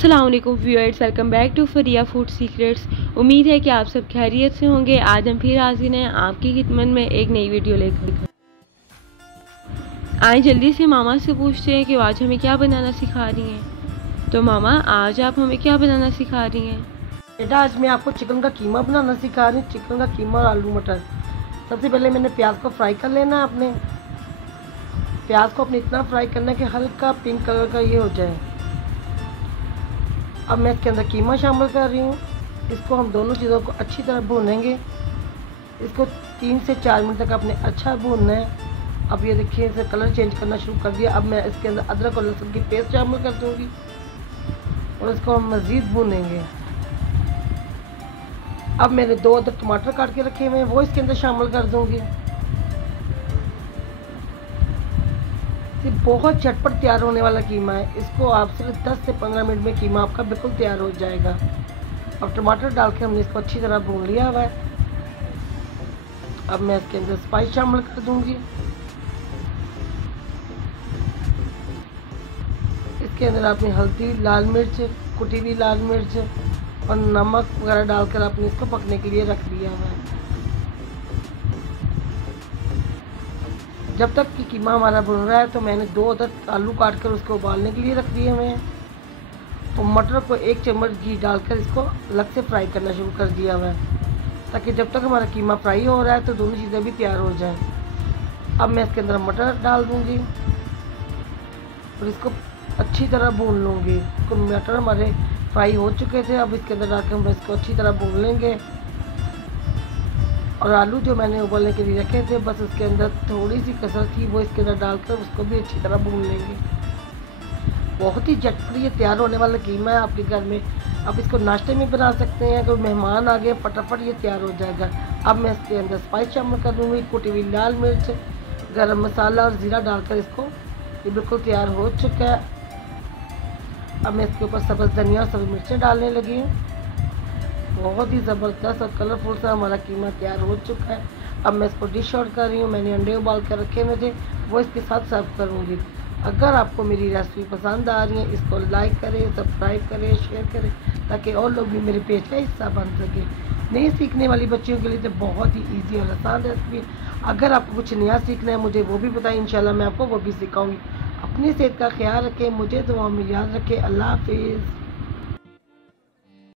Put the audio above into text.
अस्सलाम वालेकुम viewers, welcome back to Fariya food secrets. उम्मीद है कि आप सब खैरियत से होंगे। आज हम फिर हाजिर हैं आपकी खिदमत में एक नई वीडियो लेकर। आए जल्दी से मामा से पूछते हैं कि आज हमें क्या बनाना सिखा रही हैं। तो मामा, आज आप हमें क्या बनाना सिखा रही हैं? बेटा, आज मैं आपको चिकन का कीमा बनाना सिखा रही हूँ। चिकन का कीमा और आलू मटर। सबसे पहले मैंने प्याज को फ्राई कर लेना है। आपने प्याज को अपने इतना फ्राई करना है कि हल्का पिंक कलर का ये हो जाए। अब मैं इसके अंदर कीमा शामिल कर रही हूँ। इसको हम दोनों चीज़ों को अच्छी तरह भूनेंगे। इसको 3 से 4 मिनट तक आपने अच्छा भूनना है। अब ये देखिए, इसे कलर चेंज करना शुरू कर दिया। अब मैं इसके अंदर अदरक और लहसुन की पेस्ट शामिल कर दूँगी और इसको हम मज़ीद भूनेंगे। अब मैंने 2 अदर टमाटर काट के रखे हुए हैं, वो इसके अंदर शामिल कर दूँगी। ये बहुत झटपट तैयार होने वाला कीमा है। इसको आप सिर्फ 10 से 15 मिनट में कीमा आपका बिल्कुल तैयार हो जाएगा। अब टमाटर डाल के हमने इसको अच्छी तरह भून लिया हुआ है। अब मैं इसके अंदर स्पाइस शामिल कर दूंगी। इसके अंदर आपने हल्दी, लाल मिर्च, कुटी हुई लाल मिर्च और नमक वगैरह डालकर आपने इसको पकने के लिए रख दिया हुआ है। जब तक कि कीमा हमारा भुन रहा है तो मैंने 2 अदर आलू काट कर उसको उबालने के लिए रख दिए हुए हैं। तो मटर को 1 चम्मच घी डालकर इसको अलग से फ्राई करना शुरू कर दिया हुआ है, ताकि जब तक हमारा कीमा फ्राई हो रहा है तो दोनों चीज़ें भी तैयार हो जाएं। अब मैं इसके अंदर मटर डाल दूँगी और इसको अच्छी तरह भून लूँगी। तो मटर हमारे फ्राई हो चुके थे। अब इसके अंदर डालकर हम इसको अच्छी तरह भून लेंगे। और आलू जो मैंने उबालने के लिए रखे थे, बस उसके अंदर थोड़ी सी कसर थी, वो इसके अंदर डालकर उसको भी अच्छी तरह भून लेंगे। बहुत ही झटपट ये तैयार होने वाला कीमा है आपके घर में। आप इसको नाश्ते में बना सकते हैं। कोई मेहमान आ गए, फटाफट ये तैयार हो जाएगा। अब मैं इसके अंदर स्पाइस शामिल कर दूँगी। कुटी हुई लाल मिर्च, गरम मसाला और ज़ीरा डालकर इसको ये बिल्कुल तैयार हो चुका है। अब मैं इसके ऊपर सब्ज़ धनिया और सब्ज़ मिर्चें डालने लगी हूँ। बहुत ही ज़बरदस्त और कलरफुल सा हमारा कीमा तैयार हो चुका है। अब मैं इसको डिश आउट कर रही हूँ। मैंने अंडे उबाल कर रखे हुए थे, वो इसके साथ सर्व करूँगी। अगर आपको मेरी रेसिपी पसंद आ रही है, इसको लाइक करें, सब्सक्राइब करें, शेयर करें, ताकि और लोग भी मेरे पेज का हिस्सा बन सकें। नई सीखने वाली बच्चियों के लिए तो बहुत ही ईजी और आसान रेसिपी है। अगर आपको कुछ नया सीखना है, मुझे वो भी बताएं। इंशाल्लाह मैं आपको वो भी सिखाऊंगी। अपनी सेहत का ख्याल रखें, मुझे दुआ में याद रखें। अल्लाह हाफिज़।